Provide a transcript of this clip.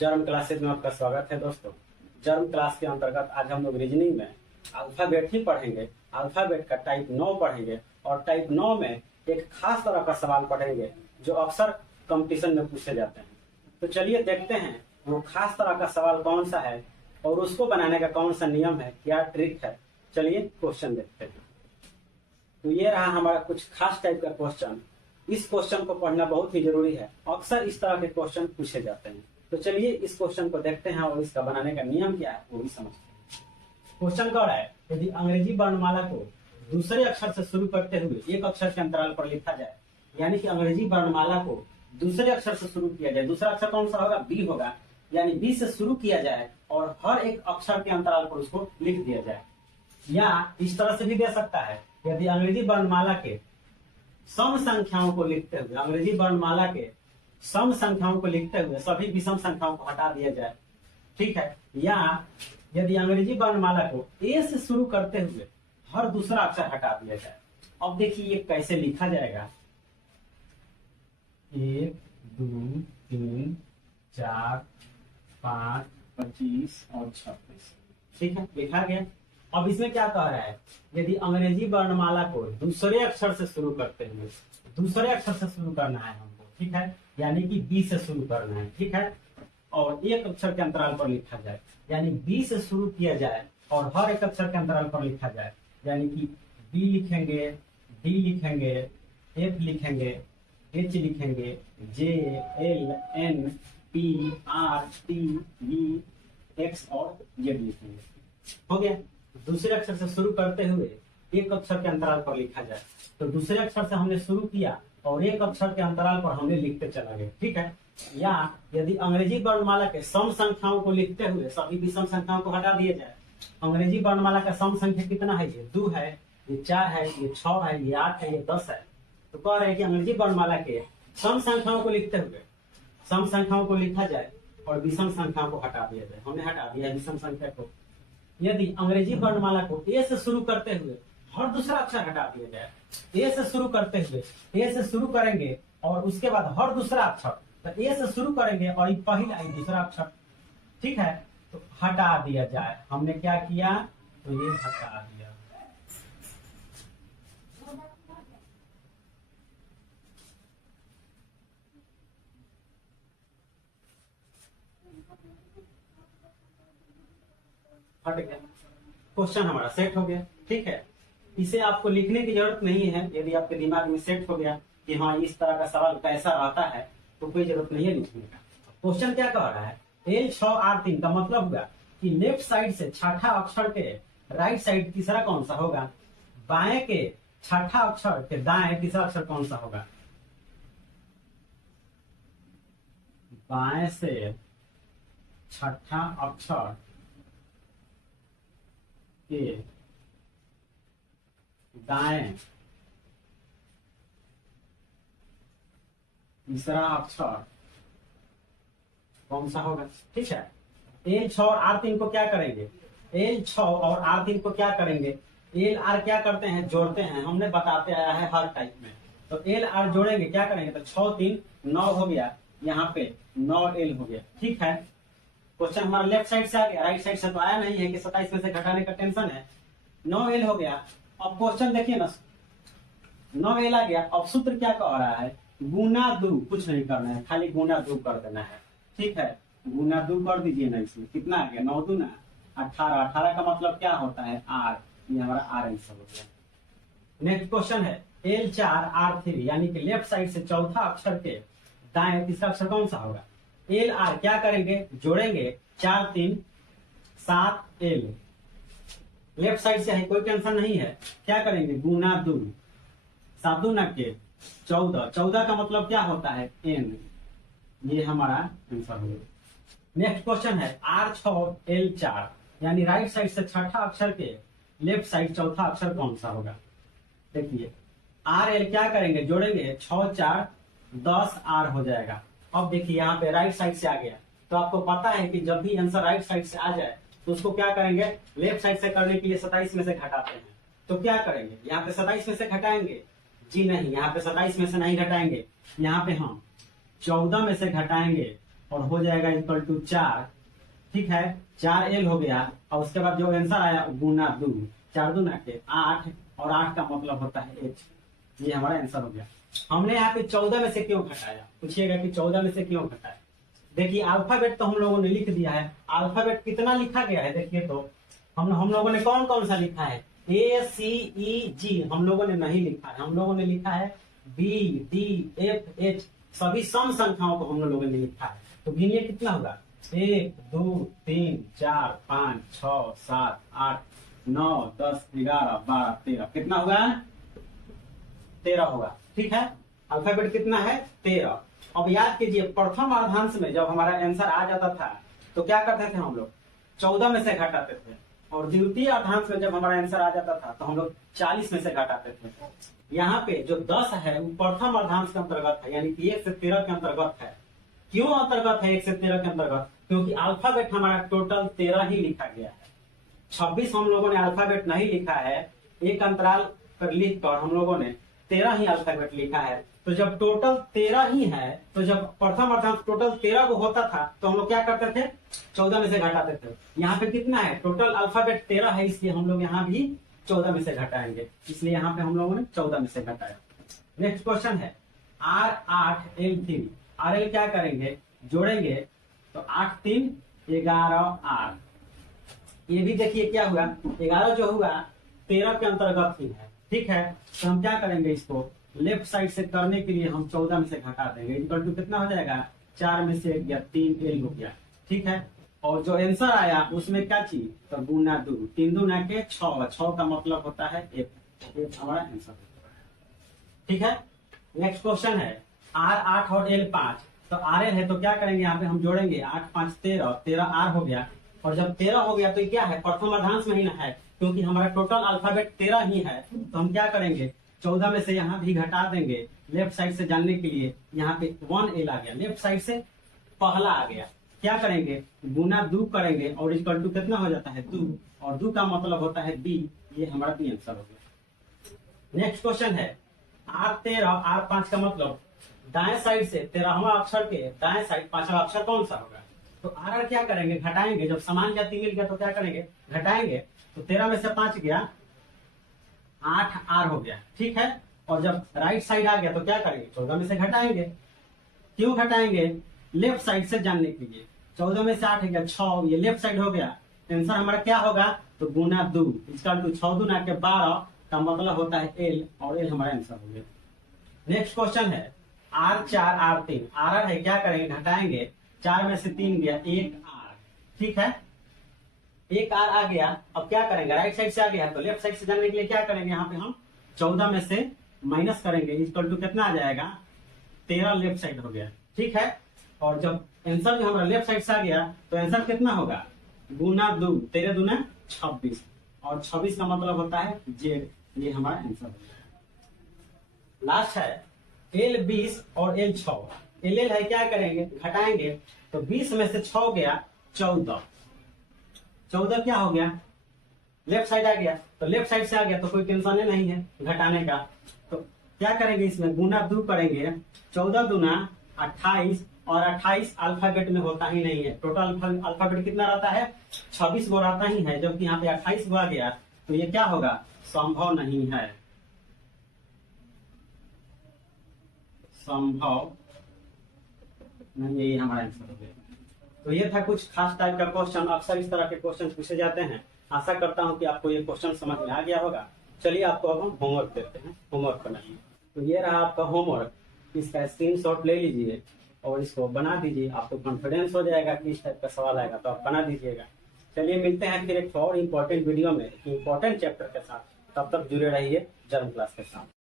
Germ classes में आपका स्वागत है दोस्तों। जर्म क्लास के अंतर्गत आज हम लोग रीजनिंग में अल्फाबेट ही पढ़ेंगे। अल्फाबेट का टाइप 9 पढ़ेंगे और टाइप 9 में एक खास तरह का सवाल पढ़ेंगे जो अक्सर कंपटीशन में पूछे जाते हैं। तो चलिए देखते हैं वो खास तरह का सवाल कौन सा है और उसको बनाने का कौन सा नियम है, क्या ट्रिक है। चलिए क्वेश्चन देखते हैं। तो ये रहा हमारा कुछ खास टाइप का क्वेश्चन। इस क्वेश्चन को पढ़ना बहुत ही जरूरी है, अक्सर इस तरह के क्वेश्चन पूछे जाते हैं। तो चलिए इस क्वेश्चन को देखते हैं और इसका बनाने का नियम क्या है वो भी समझते हैं। क्वेश्चन कह रहा है यदि अंग्रेजी वर्णमाला को दूसरे अक्षर से शुरू करते हुए एक अक्षर के अंतराल पर लिखा जाए, यानी कि अंग्रेजी वर्णमाला को दूसरे अक्षर से शुरू किया जाए। दूसरा अक्षर कौन सा होगा? बी होगा। यानी बी से शुरू किया जाए और हर एक अक्षर के अंतराल पर उसको लिख दिया जाए। या इस तरह से भी दे सकता है, यदि अंग्रेजी वर्णमाला के सम संख्याओं को लिखते हुए, अंग्रेजी वर्णमाला के सम संख्याओं को लिखते हुए सभी विषम संख्याओं को हटा दिया जाए, ठीक है। या यदि अंग्रेजी वर्णमाला को ए से शुरू करते हुए हर दूसरा अक्षर हटा दिया जाए। अब देखिए ये कैसे लिखा जाएगा। 1 2 3 4 5 25 और 26, ठीक है, लिखा गया। अब इसमें क्या कह रहा है? यदि अंग्रेजी वर्णमाला को दूसरे अक्षर से शुरू करते हुए, दूसरे अक्षर से शुरू करना है हमको, ठीक है, यानी कि बी से शुरू करना है, ठीक है, और एक अक्षर के अंतराल पर लिखा जाए, यानी बी से शुरू किया जाए और हर एक अक्षर के अंतराल पर लिखा जाए, यानी कि बी लिखेंगे, डी लिखेंगे, एफ लिखेंगे, एच लिखेंगे, J, L, N, P, R, T, V, X और जेड लिखेंगे। हो गया। दूसरे अक्षर से शुरू करते हुए एक अक्षर के अंतराल पर लिखा जाए। तो दूसरे अक्षर से हमने शुरू किया और एक अक्षर के अंतराल पर हमने लिखते चला गए, ठीक है। या यदि अंग्रेजी वर्णमाला के सम संख्याओं को लिखते हुए सभी विषम संख्याओं को हटा दिया जाए। अंग्रेजी वर्णमाला का सम संख्या कितना है? ये 2 है, ये 4 है, ये 6 है, ये 8 है, ये 10 है। तो कह रहे हैं कि अंग्रेजी वर्णमाला के सम संख्याओं को लिखते हुए सम संख्याओं को लिखा जाए और विषम संख्याओं को हटा दिया जाए। हमने हटा दिया विषम संख्या को। यदि अंग्रेजी वर्णमाला को ए से शुरू करते हुए हर दूसरा अक्षर हटा दिया जाए। ए से शुरू करते हुए ए से शुरू करेंगे और उसके बाद हर दूसरा अक्षर, तो ए से शुरू करेंगे और पहला दूसरा अक्षर, ठीक है, तो हटा दिया जाए। हमने क्या किया? तो ये हटा दिया। हट गया। क्वेश्चन हमारा सेट हो गया, ठीक है। इसे आपको लिखने की जरूरत नहीं है। यदि आपके दिमाग में सेट हो गया कि हाँ इस तरह का सवाल कैसा रहता है तो कोई जरूरत नहीं है लिखने का। क्वेश्चन क्या कह रहा है? L6R3 का मतलब हुआ कि लेफ्ट साइड से छठा अक्षर के राइट साइड तीसरा कौन सा होगा? बाएं के छठा अक्षर के दाएं तीसरा अक्षर कौन सा होगा? बाएं से छठा अक्षर के दाएं तीसरा अक्षर कौन सा होगा? ठीक है। L6 और R3 को क्या करेंगे? L6 और R3 को क्या करेंगे? L R क्या करते हैं? जोड़ते हैं। हमने बताते आया है हर टाइप में। तो L R जोड़ेंगे, क्या करेंगे? तो 6 3 9 हो गया, यहाँ पे 9L हो गया, ठीक है। क्वेश्चन हमारा लेफ्ट साइड से आ गया, राइट साइड से तो आया नहीं है कि 27 में से घटाने का टेंशन है। 9L हो गया। अब क्वेश्चन देखिए ना, 9L आ गया। अब सूत्र क्या कह रहा है? गुना 2, कुछ नहीं करना है, खाली गुना 2 कर देना है, ठीक है। गुना 2 कर दीजिए ना। इसमें कितना आ गया? 9 2 18। 18 का मतलब क्या होता है? R। ये हमारा R आंसर हो गया। नेक्स्ट क्वेश्चन है L4R3, यानी कि लेफ्ट साइड से चौथा अक्षर के दाएं तीसरा अक्षर कौन सा होगा? L R क्या करेंगे? जोड़ेंगे। 4 3 7L। लेफ्ट साइड से है, कोई टेंशन नहीं है। क्या करेंगे? गुना 2, 7 2 के 14। 14 का मतलब क्या होता है? N। ये हमारा आंसर हो गया। नेक्स्ट क्वेश्चन है R6L4, यानी राइट साइड से छठा अक्षर के लेफ्ट साइड चौथा अक्षर कौन सा होगा? देखिए RL क्या करेंगे? जोड़ेंगे। 6 4 10 R हो जाएगा। अब देखिए यहाँ पे राइट साइड से आ गया, तो आपको पता है कि जब भी आंसर राइट साइड से आ जाए तो उसको क्या करेंगे? लेफ्ट साइड से करने के लिए 27 में से घटाते हैं। तो क्या करेंगे? यहाँ पे 27 में से घटाएंगे? जी नहीं, यहाँ पे 27 में से नहीं घटाएंगे। यहाँ पे हम 14 में से घटाएंगे और हो जाएगा इक्वल टू 4। ठीक है, 4l हो गया और उसके बाद जो आंसर आया गुना 2, 4 दूना के 8 और 8 का मतलब होता है h। ये हमारा आंसर हो गया। हमने यहाँ पे 14 में से क्यों घटाया, पूछिएगा कि 14 में से क्यों घटाया। देखिए अल्फाबेट तो हम लोगों ने लिख दिया है, अल्फाबेट कितना लिखा गया है देखिए तो हम लोगों ने कौन कौन सा लिखा है, ACEG हम लोगों ने नहीं लिखा है, हम लोगों ने लिखा है BDFH, सभी सम संख्याओं को हम लोगों ने लिखा है। तो गिनिए कितना होगा, 1 2 3 4 5 6 7 8 9 10 11 12 13, कितना होगा 13 होगा। ठीक है, अल्फाबेट कितना है 13। अब याद कीजिए प्रथम अर्धांश में जब हमारा आंसर आ जाता था तो क्या करते थे हम लोग, 14 में से घटाते थे, और द्वितीय अर्धांश में जब हमारा आंसर आ जाता था तो हम लोग 40 में से घटाते थे। यहाँ पे जो 10 है वो प्रथम अर्धांश के अंतर्गत है, यानी कि 1 से 13 के अंतर्गत है। क्यों अंतर्गत है 1 से 13 के अंतर्गत, क्योंकि अल्फाबेट हमारा टोटल 13 ही लिखा गया है। 26 हम लोगों ने अल्फाबेट नहीं लिखा है, एक अंतराल पर लिख कर हम लोगों ने 13 ही अल्फाबेट लिखा है। तो जब टोटल 13 ही है, तो जब प्रथम अर्थात टोटल 13 को होता था तो हम लोग क्या करते थे, 14 में से घटाते थे। यहाँ पे कितना है, टोटल अल्फाबेट 13 है, इसलिए हम लोग यहाँ भी 14 में से घटाएंगे, इसलिए यहाँ पे हम लोगों ने 14 में से घटाया। नेक्स्ट क्वेश्चन है R8L3, RL क्या करेंगे, जोड़ेंगे तो 8 3 11 8। ये भी देखिए क्या हुआ, 11 जो हुआ 13 के अंतर्गत ही है। ठीक है, तो हम क्या करेंगे, इसको लेफ्ट साइड से करने के लिए हम 14 में से घटा देंगे, इक्वल टू कितना हो जाएगा, 4 में से गया 3l हो गया। ठीक है, और जो आंसर आया उसमें क्या चीज, तो गुना 2, 3 दूना के 6, 6 का मतलब होता है 1 हमारा आंसर। ठीक है, नेक्स्ट क्वेश्चन है R8 और L5। तो RL है तो क्या करेंगे, यहाँ पे हम जोड़ेंगे 8 5 13, 13 R हो गया, और जब 13 हो गया तो क्या है, प्रथम अर्धांश में ही ना है, क्योंकि हमारा टोटल अल्फाबेट 13 ही है। तो हम क्या करेंगे, 14 में से यहाँ भी घटा देंगे लेफ्ट साइड से जानने के लिए। यहाँ पे 1l आ गया, लेफ्ट साइड से पहला आ गया, क्या करेंगे गुना 2 करेंगे और इक्वल टू कितना हो जाता है 2, और 2 का मतलब होता है B। ये हमारा B आंसर हो गया। नेक्स्ट क्वेश्चन है R13 R5 का मतलब दाएं साइड से 13वां अक्षर के दाएं साइड 5वां अक्षर कौन सा होगा। तो R क्या करेंगे, घटाएंगे, जब समान जाति मिल गया तो क्या करेंगे, घटाएंगे। तो 13 में से 5 गया 8R हो गया। ठीक है, और जब राइट साइड आ गया तो क्या करेंगे, 14 में से घटाएंगे। क्यों घटाएंगे, लेफ्ट साइड से जानने के लिए। 14 में से 8 गया 6, ये लेफ्ट साइड हो गया। आंसर हमारा क्या होगा, तो गुना 2 इक्वल टू 6 दूना के 12 का मतलब होता है L, और L हमारा आंसर हो गया। नेक्स्ट क्वेश्चन है R4 R3। R है क्या करेंगे, घटाएंगे, 4 में से 3 गया 1R। ठीक है, 1R आ गया। अब क्या करेंगे, राइट साइड से आ गया तो लेफ्ट साइड से जानने के लिए क्या करेंगे, यहाँ पे हम 14 में से माइनस करेंगे, इक्वल टू कितना आ जाएगा 13 लेफ्ट साइड हो गया। ठीक है, और जब आंसर जो हमारा लेफ्ट साइड से आ गया तो आंसर कितना होगा, गुना 2, 13 दूना 26, और 26 का मतलब होता है Z। ये हमारा आंसर हो गया। लास्ट है L20 और L6। LL है क्या करेंगे, घटाएंगे, तो 20 में से 6 गया 14, 14 क्या हो गया, लेफ्ट साइड आ गया, तो लेफ्ट साइड से आ गया तो कोई टेंशन नहीं है घटाने का। तो क्या करेंगे, इसमें गुना 2 करेंगे, 14 दूना 28, और 28 अल्फाबेट में होता ही नहीं है। टोटल अल्फाबेट कितना रहता है, 26 गो रहता ही है, जबकि यहाँ पे 28 गो आ गया, तो ये क्या होगा, संभव नहीं है, संभव नहीं, यही हमारा आंसर हो गया। तो ये था कुछ खास टाइप का क्वेश्चन, अक्सर इस तरह के क्वेश्चन पूछे जाते हैं। आशा करता हूं कि आपको ये क्वेश्चन समझ में आ गया होगा। चलिए आपको अब हम होमवर्क देते हैं, होमवर्क बनाइए। तो ये रहा आपका होमवर्क, इसका स्क्रीनशॉट ले लीजिए और इसको बना दीजिए। आपको कॉन्फिडेंस हो जाएगा कि इस टाइप का सवाल आएगा तो आप बना दीजिएगा। चलिए मिलते हैं फिर एक और इम्पोर्टेंट वीडियो में, इम्पोर्टेंट चैप्टर के साथ। तब तक जुड़े रहिए जर्म क्लास के साथ।